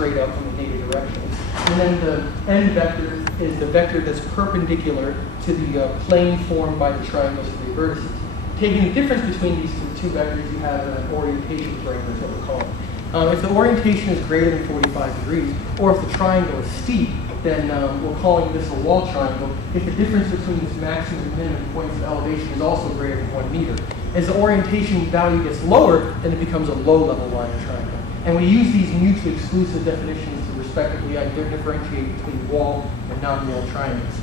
straight up from the data directions. And then the end vector is the vector that's perpendicular to the plane formed by the triangles of the vertices. Taking the difference between these two vectors, you have an orientation parameter, is what we call it. If the orientation is greater than 45 degrees, or if the triangle is steep, then we're calling this a wall triangle if the difference between its maximum and minimum points of elevation is also greater than 1 meter. As the orientation value gets lower, then it becomes a low-level line triangle. And we use these mutually exclusive definitions to respectively differentiate between wall and non-wall triangles.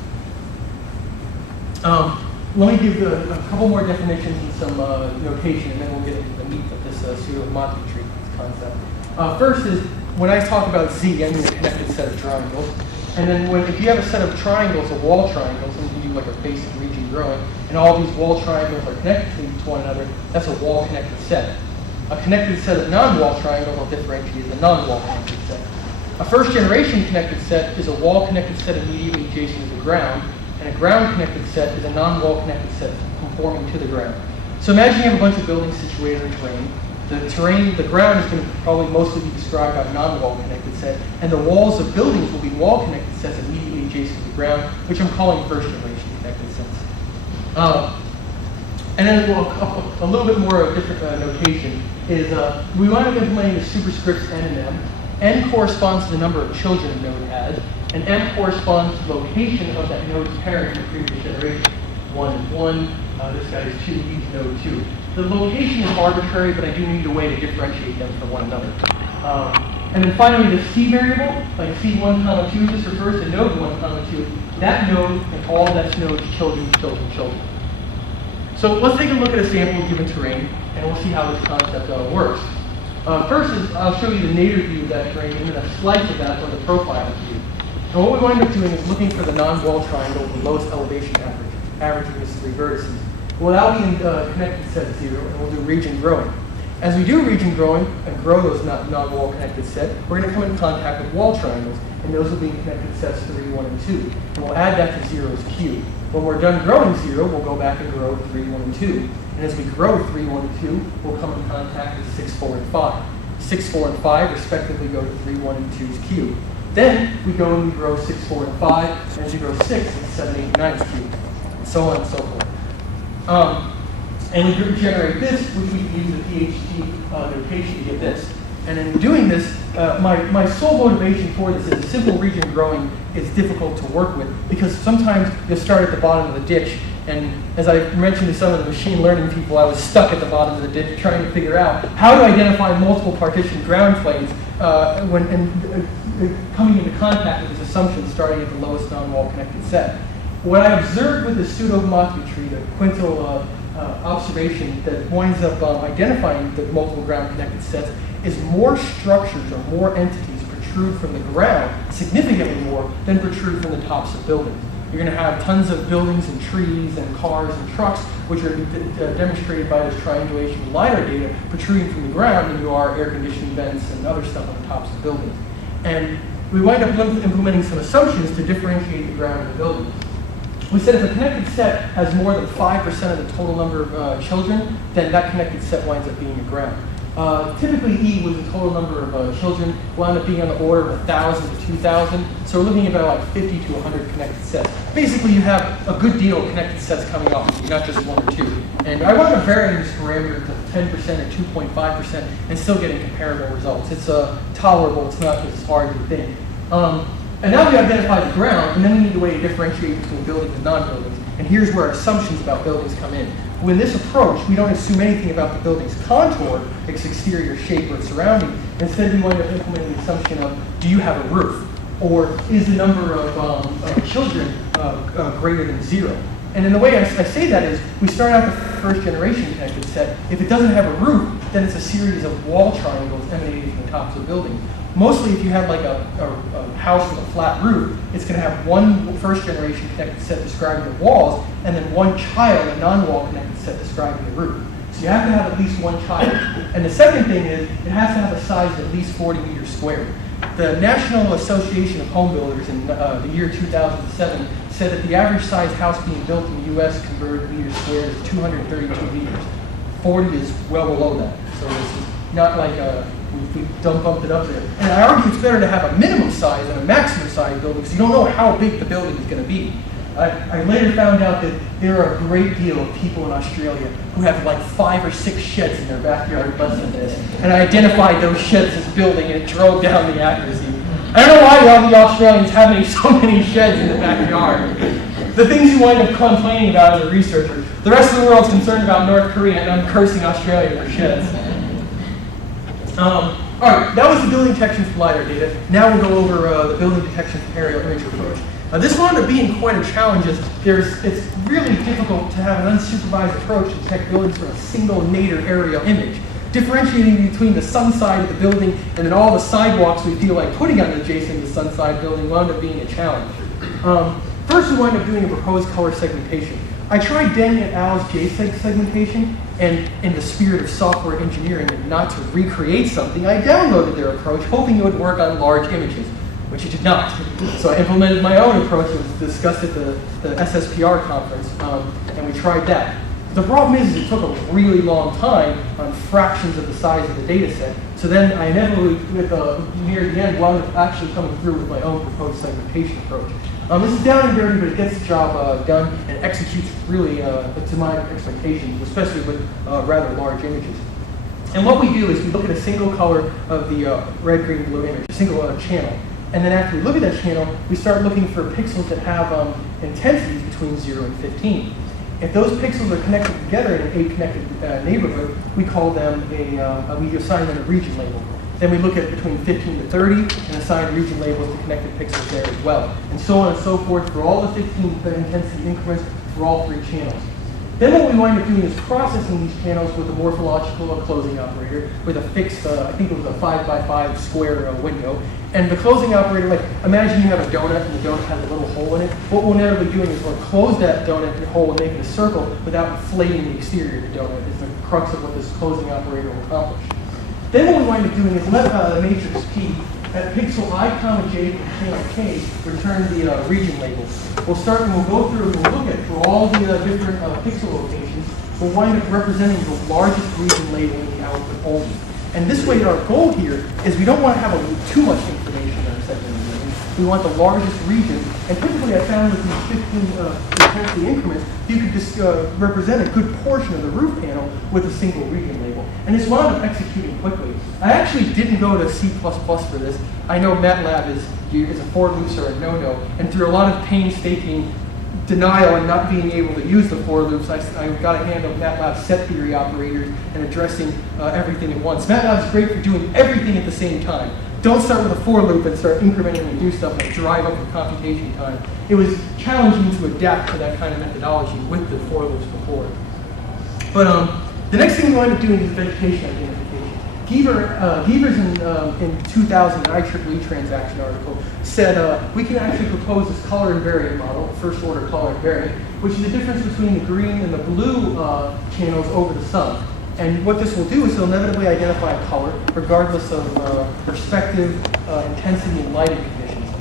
Let me give a couple more definitions and some notation, and then we'll get into the meat of this pseudo-Monty tree concept. First is, when I talk about Z, I mean a connected set of triangles. And then if you have a set of triangles, of wall triangles, and you do like a basic region growing, and all these wall triangles are connected to one another, that's a wall-connected set. A connected set of non-wall triangles I'll differentiate as a non-wall connected set. A first-generation connected set is a wall-connected set immediately adjacent to the ground, and a ground-connected set is a non-wall connected set conforming to the ground. So imagine you have a bunch of buildings situated in terrain. The ground is going to probably mostly be described by a non-wall connected set, and the walls of buildings will be wall-connected sets immediately adjacent to the ground, which I'm calling first-generation connected sets. And then a little bit more of a different notation is we wind up implementing the superscripts n and m. N corresponds to the number of children a node has, and m corresponds to the location of that node's parent in the previous generation. 1 is 1, this guy is 2, he's node 2. The location is arbitrary, but I do need a way to differentiate them from one another. And then finally, the C variable, like C1, comma 2, this refers to node 1, comma 2. That node and all that node's children. So let's take a look at a sample of given terrain, and we'll see how this concept works. First is I'll show you the native view of that terrain, and then a slice of that for the profile view. And what we wind up doing is looking for the non-wall triangle with the lowest elevation average, averaging its 3 vertices. Well, that'll be in connected set 0, and we'll do region growing. As we do region growing and grow those non-wall connected set, we're going to come in contact with wall triangles, and those will be in connected sets 3, 1, and 2. And we'll add that to 0 as Q. When we're done growing 0, we'll go back and grow 3, 1, and 2. And as we grow 3, 1, and 2, we'll come in contact with 6, 4, and 5. 6, 4, and 5 respectively go to 3, 1, and 2's Q. Then we go and we grow 6, 4, and 5, and as you grow 6, it's 7, 8, and 9's Q, and so on and so forth. And we generate this, which we can use the PHT notation to get this. And in doing this, my sole motivation for this is simple region growing is difficult to work with because sometimes you'll start at the bottom of the ditch. And as I mentioned to some of the machine learning people, I was stuck at the bottom of the ditch trying to figure out how to identify multiple partition ground planes coming into contact with this assumption starting at the lowest non-wall connected set. What I observed with the pseudo-Monty tree, the quintal observation that winds up identifying the multiple ground connected sets is more structures or more entities protrude from the ground, significantly more than protrude from the tops of buildings. You're going to have tons of buildings and trees and cars and trucks, which are demonstrated by this triangulation of LiDAR data protruding from the ground, and you are air conditioning vents and other stuff on the tops of buildings. And we wind up implementing some assumptions to differentiate the ground and the buildings. We said if a connected set has more than 5% of the total number of children, then that connected set winds up being a ground. Typically, E was the total number of children, wound up being on the order of 1,000 to 2,000. So we're looking at about like 50 to 100 connected sets. Basically, you have a good deal of connected sets coming off, not just 1 or 2. And I want to vary this parameter to 10% or 2.5% and still getting comparable results. It's tolerable. It's not as hard as you think. And now we identify the ground, and then we need a way to differentiate between buildings and non-buildings. And here's where assumptions about buildings come in. With this approach, we don't assume anything about the building's contour, its exterior shape, or its surrounding. Instead, we wind up implementing the assumption of, do you have a roof? Or is the number of children greater than 0? And in the way I say that is, we start out the first generation connected set. If it doesn't have a roof, then it's a series of wall triangles emanating from the tops of buildings. Mostly, if you have like a house with a flat roof, it's going to have one first-generation connected set describing the walls, and then one child, a non-wall connected set describing the roof. So you have to have at least one child. And the second thing is, it has to have a size of at least 40 meters squared. The National Association of Home Builders in the year 2007 said that the average size house being built in the U.S. converted meters squared is 232 meters. 40 is well below that. So this is not like We bumped it up there. And I argue it's better to have a minimum size than a maximum size building because you don't know how big the building is going to be. I later found out that there are a great deal of people in Australia who have like 5 or 6 sheds in their backyard less than this. And I identified those sheds as building and it drove down the accuracy. I don't know why all the Australians have so many sheds in the backyard. The things you wind up complaining about as a researcher. The rest of the world's concerned about North Korea and I'm cursing Australia for sheds. All right, that was the building detection from LiDAR data. Now we'll go over the building detection from aerial image approach. This wound up being quite a challenge as it's really difficult to have an unsupervised approach to detect buildings from a single nadir aerial image. Differentiating between the sun side of the building and then all the sidewalks we feel like putting on the adjacent to the sun side building wound up being a challenge. First, we wound up doing a proposed color segmentation. I tried Deng et al.'s JSEG segmentation, and in the spirit of software engineering and not to recreate something, I downloaded their approach, hoping it would work on large images, which it did not. So I implemented my own approach that was discussed at the SSPR conference, and we tried that. The problem is it took a really long time on fractions of the size of the data set. So then I inevitably, near the end, wound up actually coming through with my own proposed segmentation approach. This is down and dirty, but it gets the job done and executes really to my expectations, especially with rather large images. And what we do is we look at a single color of the red, green, blue image, a single channel. And then after we look at that channel, we start looking for pixels that have intensities between 0 and 15. If those pixels are connected together in an A-connected neighborhood, we call them we assign them a region label. Then we look at between 15 to 30 and assign region labels to connected pixels there as well. And so on and so forth for all the 15 intensity increments for all 3 channels. Then what we wind up doing is processing these channels with a morphological closing operator with a fixed, I think it was a 5x5 square window. And the closing operator, like imagine you have a donut and the donut has a little hole in it. What we'll never be doing is we'll close that donut hole and make it a circle without inflating the exterior of the donut is the crux of what this closing operator will accomplish. Then what we wind up doing is let the matrix P at pixel I, j, and channel k return the region labels. We'll start and we'll go through and we'll look at for all the different pixel locations. We'll wind up representing the largest region label in the output only. And this way, our goal here is we don't want to have too much information in our segment region. We want the largest region. And typically, I found with these 15 intensity increments, you could just represent a good portion of the roof panel with a single region label. And it's wound up executing quickly. I actually didn't go to C++ for this. I know MATLAB is a for loops or a no-no. And through a lot of painstaking denial and not being able to use the for loops, I got a hand of MATLAB set theory operators and addressing everything at once. MATLAB is great for doing everything at the same time. Don't start with a for loop and start incrementing and do stuff and drive up the computation time. It was challenging to adapt to that kind of methodology with the for loops before. But the next thing we wind up doing is vegetation identification. Gievers in 2000, an IEEE transaction article, said we can actually propose this color invariant model, first order color invariant, which is the difference between the green and the blue channels over the sun. And what this will do is it'll inevitably identify a color regardless of perspective, intensity, and lighting conditions.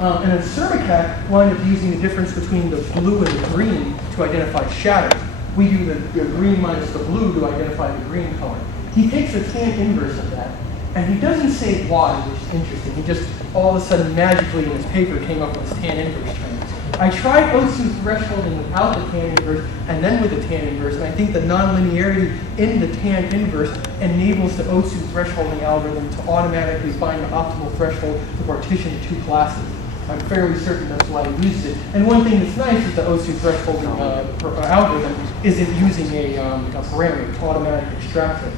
And then Cermicat wound up using the difference between the blue and the green to identify shadows. We do the green minus the blue to identify the green color. He takes a tan inverse of that, and he doesn't say why, which is interesting. He just all of a sudden magically in his paper came up with this tan inverse term. I tried OSU thresholding without the tan inverse and then with the tan inverse, and I think the nonlinearity in the tan inverse enables the OSU thresholding algorithm to automatically find the optimal threshold to partition the 2 classes. I'm fairly certain that's why he uses it. And one thing that's nice is the OSU thresholding algorithm isn't using a parameter to automatically extract it.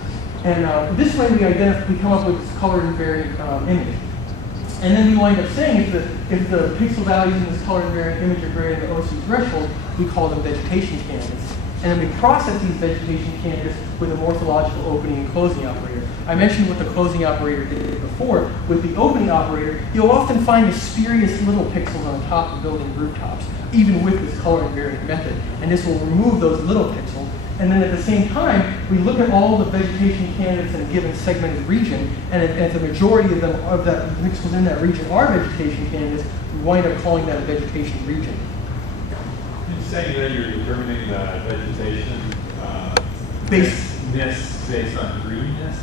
And this way we come up with this color invariant image. And then we wind up saying if the pixel values in this color invariant image are greater than the OSU threshold, we call them vegetation candidates. And then we process these vegetation candidates with a morphological opening and closing operator. I mentioned what the closing operator did before. With the opening operator, you'll often find mysterious little pixels on top of building rooftops, even with this color invariant method. And this will remove those little pixels. And then at the same time, we look at all the vegetation candidates in a given segmented region, and if the majority of them, of that pixels in that region are vegetation candidates, we wind up calling that a vegetation region. You're saying that you're determining the vegetation ness based on greenness?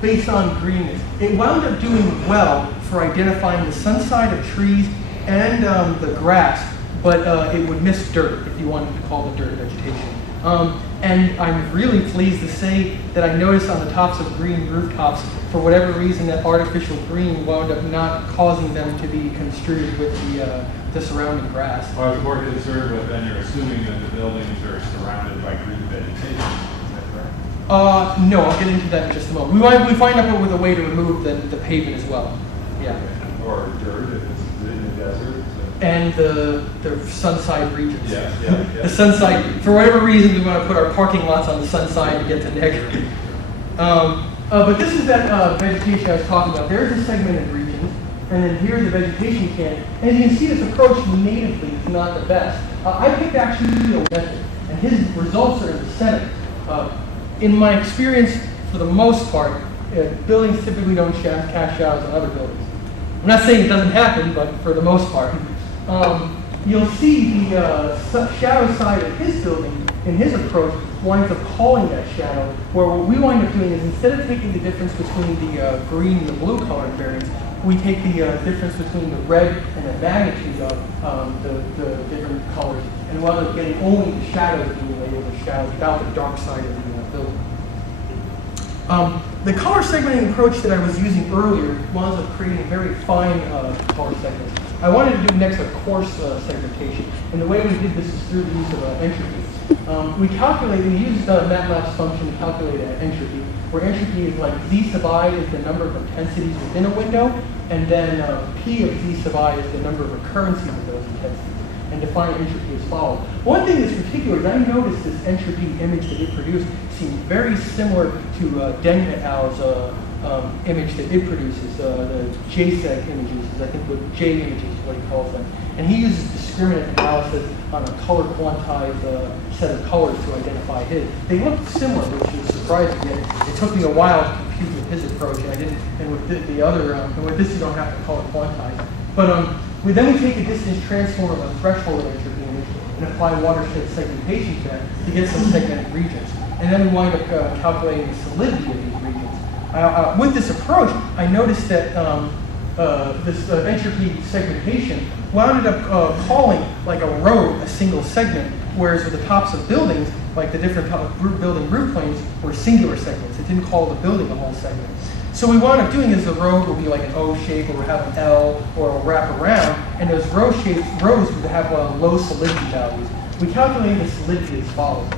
Based on greenness. It wound up doing well for identifying the sun side of trees and the grass, but it would miss dirt if you wanted to call the dirt vegetation. And I'm really pleased to say that I noticed on the tops of green rooftops, for whatever reason, that artificial green wound up not causing them to be construed with the surrounding grass. I was more concerned with, then you're assuming that the buildings are surrounded by green vegetation. Is that correct? No, I'll get into that in just a moment. We find out with a way to remove the pavement as well. Yeah. Or dirt if it's in the desert. And the sun side regions. Yeah. The sun side, for whatever reason, we want to put our parking lots on the sun side to get to negative. But this is that vegetation I was talking about. There's a segmented region, and then here's the vegetation can. And you can see this approach natively is not the best. I picked actually a method, and his results are in the center. In my experience, for the most part, buildings typically don't cast shadows on other buildings. I'm not saying it doesn't happen, but for the most part. You'll see the shadow side of his building in his approach winds up calling that shadow, where what we wind up doing is instead of taking the difference between the green and the blue colored variants, we take the difference between the red and the magnitude of the different colors, and we wind up getting only the shadows being labeled as shadows without the dark side of the building. The color segmenting approach that I was using earlier winds up creating very fine color segments. I wanted to do next a coarse segmentation, and the way we did this is through the use of entropy. We used MATLAB's function to calculate entropy, where entropy is like Z sub I is the number of intensities within a window, and then P of Z sub I is the number of recurrences of those intensities, and define entropy as follows. One thing that's particular is I noticed this entropy image that it produced seemed very similar to Deng et al.'s image that it produces, the JSEG images, is I think what J images is what he calls them. And he uses discriminant analysis on a color quantized set of colors to identify his. They looked similar, which is surprising. It took me a while to compute with his approach, and I didn't. And with the other, and with this you don't have to color quantize. But then we take a distance transform of a threshold entropy image and apply watershed segmentation to that to get some segmented regions. And then we wind up calculating the solidity of these regions. With this approach, I noticed that this entropy segmentation wound up calling like a road a single segment, whereas with the tops of buildings, like the different building roof planes, were singular segments. It didn't call the building a whole segment. So what we wound up doing is the road will be like an O shape, or we'll have an L, or a wrap around, and those rows would have low solidity values. We calculated the solidity as follows.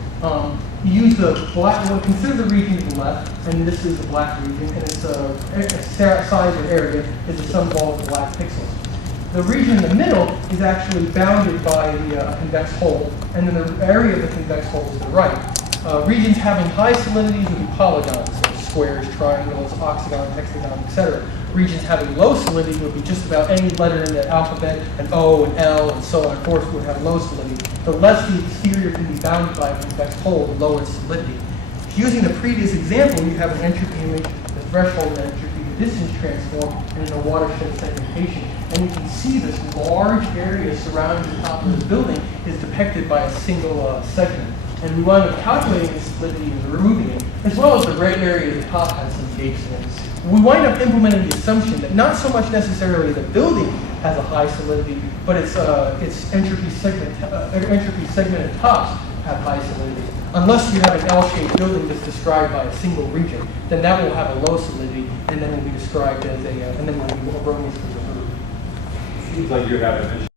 You use the black, consider the region to the left, and this is the black region, and its size or area is the sum of all the black pixels. The region in the middle is actually bounded by the convex hole, and then the area of the convex hole is to the right. Regions having high solidities would be polygons, so squares, triangles, octagons, hexagons, etc. Regions having low solidity would be just about any letter in the alphabet, an O, an L, and so on and forth would have low solidity. The less the exterior can be bounded by a convex hole, the lower its solidity. Using the previous example, you have an entropy image, the threshold entropy, the distance transform, and then a watershed segmentation. And you can see this large area surrounding the top of this building is depicted by a single segment. And we wound up calculating the solidity and removing it, as well as the red area at the top has some gapes in it. We wind up implementing the assumption that not so much necessarily the building has a high solidity, but its entropy segmented tops have high solidity. Unless you have an L-shaped building that's described by a single region, then that will have a low solidity, and then will be described as and then will be erroneously removed. Seems like you have an issue.